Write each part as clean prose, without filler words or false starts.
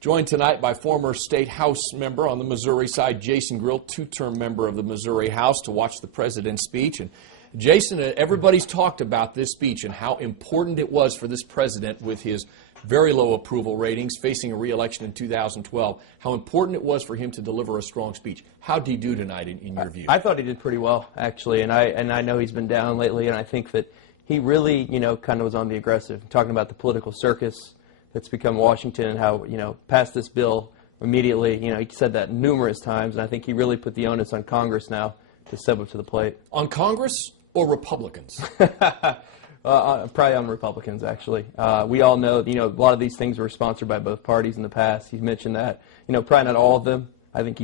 Joined tonight by former State House member on the Missouri side, Jason Grill, two-term member of the Missouri House, to watch the president's speech. And Jason, everybody's talked about this speech and how important it was for this president with his very low approval ratings, facing a re-election in 2012, how important it was for him to deliver a strong speech. How did he do tonight in your view? I thought he did pretty well, actually, and I know he's been down lately, and I think that he really, kind of was on the aggressive, talking about the political circus that's become Washington and how, pass this bill immediately. He said that numerous times, and I think he really put the onus on Congress now to step up to the plate. On Congress or Republicans? Probably on Republicans, actually. We all know, a lot of these things were sponsored by both parties in the past. He's mentioned that. Probably not all of them. I think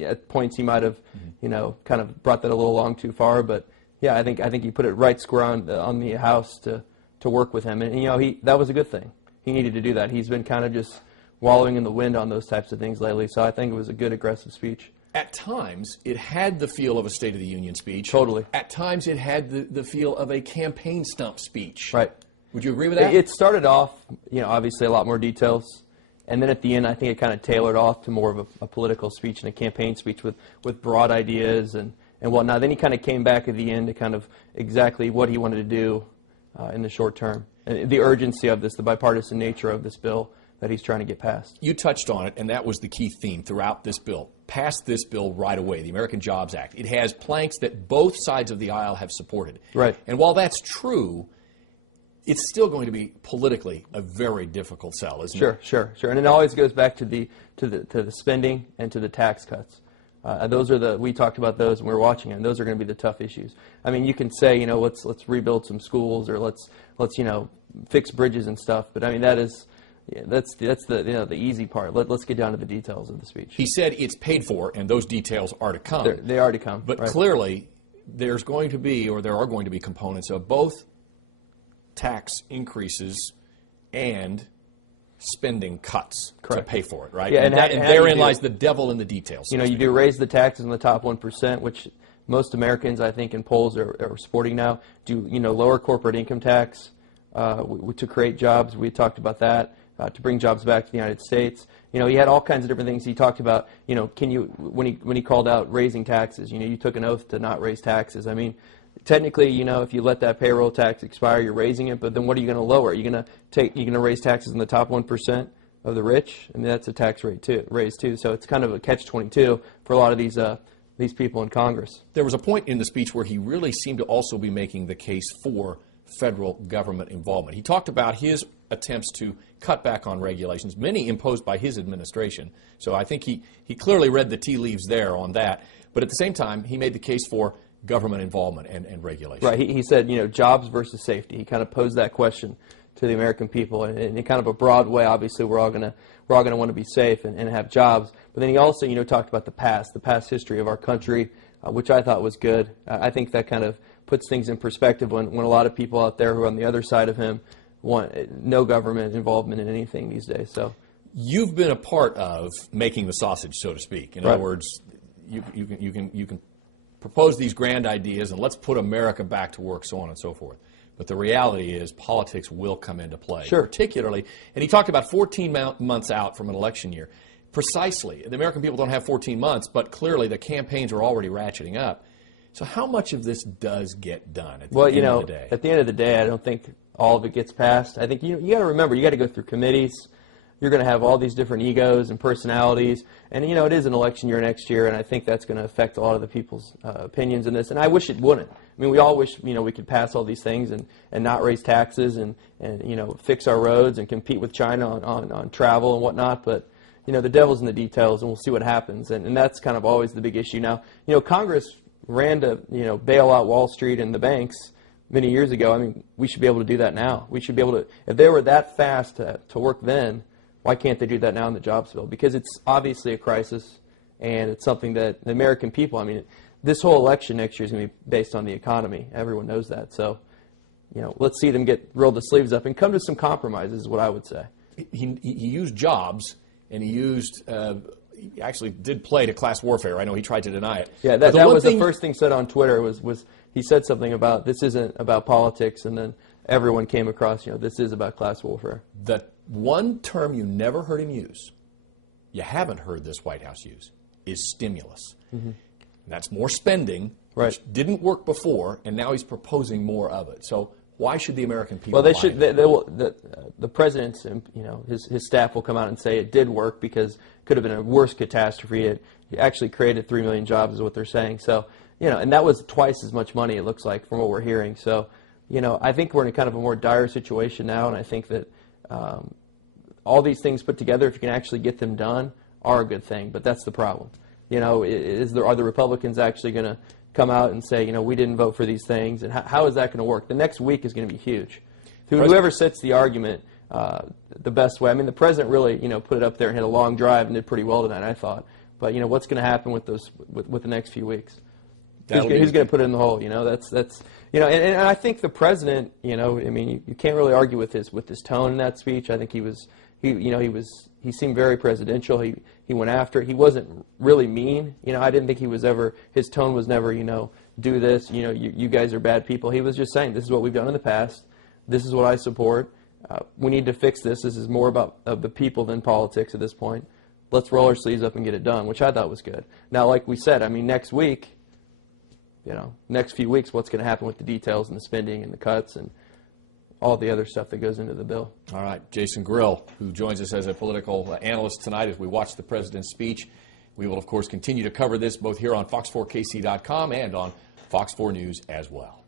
at points he might have, kind of brought that a little long too far. But yeah, I think he put it right square on the House to work with him, and that was a good thing. He needed to do that. He's been kind of just wallowing in the wind on those types of things lately. So I think it was a good, aggressive speech. At times, it had the feel of a State of the Union speech. Totally. At times, it had the feel of a campaign stump speech. Right. Would you agree with that? It started off, obviously a lot more details. And then at the end, I think it kind of tailored off to more of a political speech and a campaign speech with broad ideas and whatnot. Then he kind of came back at the end to kind of exactly what he wanted to do in the short term. And the urgency of this, the bipartisan nature of this bill that he's trying to get passed. You touched on it, and that was the key theme throughout this bill. Pass this bill right away, the American Jobs Act. It has planks that both sides of the aisle have supported. Right. And while that's true, it's still going to be politically a very difficult sell, isn't it? Sure. And it always goes back to the spending and to the tax cuts. Those are we talked about those and we were watching it, and those are going to be the tough issues. I mean, you can say, let's rebuild some schools or let's fix bridges and stuff, but I mean that's the easy part. Let's get down to the details of the speech. He said it's paid for, and those details are to come. They are to come. But right. Clearly, there are going to be components of both tax increases and spending cuts Correct. to pay for it, right? Yeah, and therein lies the devil in the details. You do raise the taxes on the top 1%, which most Americans, I think, in polls are supporting now. Do lower corporate income tax to create jobs? We talked about that. To bring jobs back to the United States. He had all kinds of different things. He talked about, when he called out raising taxes, you took an oath to not raise taxes. I mean, technically, if you let that payroll tax expire, you're raising it, but then what are you going to lower? You're going to raise taxes in the top 1% of the rich, and that's a tax raise too. So it's kind of a catch-22 for a lot of these people in Congress. There was a point in the speech where he really seemed to also be making the case for federal government involvement. He talked about his attempts to cut back on regulations, many imposed by his administration. So I think he clearly read the tea leaves there on that. But at the same time, he made the case for government involvement and regulation. Right. He said, jobs versus safety. He kind of posed that question to the American people, and in kind of a broad way. Obviously, we're all going to want to be safe and have jobs. But then he also, talked about the past history of our country, which I thought was good. I think that kind of puts things in perspective when a lot of people out there who are on the other side of him want no government involvement in anything these days. So you've been a part of making the sausage, so to speak. In right. other words, you can propose these grand ideas and let's put America back to work, so on and so forth. But the reality is politics will come into play. Sure. Particularly, and he talked about 14 months out from an election year. Precisely. The American people don't have 14 months, but clearly the campaigns are already ratcheting up. So how much of this does get done at the end of the day? At the end of the day, I don't think all of it gets passed. I think you got to remember, you got to go through committees. You're going to have all these different egos and personalities, and it is an election year next year, and I think that's going to affect a lot of the people's opinions in this. And I wish it wouldn't. I mean, we all wish we could pass all these things and not raise taxes and fix our roads and compete with China on travel and whatnot. But the devil's in the details, and we'll see what happens. And that's kind of always the big issue now. Congress ran to bail out Wall Street and the banks many years ago. I mean, we should be able to do that now. We should be able to, if they were that fast to work then, why can't they do that now in the jobs bill? Because it's obviously a crisis, and it's something that the American people, I mean, this whole election next year is going to be based on the economy. Everyone knows that. So, let's see them roll the sleeves up and come to some compromises is what I would say. He used jobs, and he actually did play to class warfare. I know he tried to deny it. Yeah, that was the first thing said on Twitter was he said something about this isn't about politics, and then everyone came across, this is about class warfare. The one term you never heard him use you haven't heard this White House use is stimulus. That's more spending, which didn't work before, and now he's proposing more of it. So why should the American people? Well, they should. The president, his staff will come out and say it did work because it could have been a worse catastrophe. It actually created 3 million jobs, is what they're saying. So, and that was twice as much money, it looks like, from what we're hearing. So, I think we're in a kind of a more dire situation now, and I think that all these things put together, if you can actually get them done, are a good thing. But that's the problem. Are the Republicans actually going to come out and say, we didn't vote for these things, and how is that going to work? The next week is going to be huge. Whoever sets the argument the best way. I mean, the president really, put it up there and hit a long drive and did pretty well tonight, I thought. But what's going to happen with those with the next few weeks? Who's going to put it in the hole? That's and I think the president, I mean, you can't really argue with his tone in that speech. I think he seemed very presidential. He went after it. He wasn't really mean. I didn't think he was ever. His tone was never, do this. You guys are bad people. He was just saying, this is what we've done in the past. This is what I support. We need to fix this. This is more about the people than politics at this point. Let's roll our sleeves up and get it done, which I thought was good. Now, like we said, I mean, next week, next few weeks, what's going to happen with the details and the spending and the cuts and all the other stuff that goes into the bill. All right, Jason Grill, who joins us as a political analyst tonight as we watch the president's speech. We will, of course, continue to cover this both here on fox4kc.com and on Fox 4 News as well.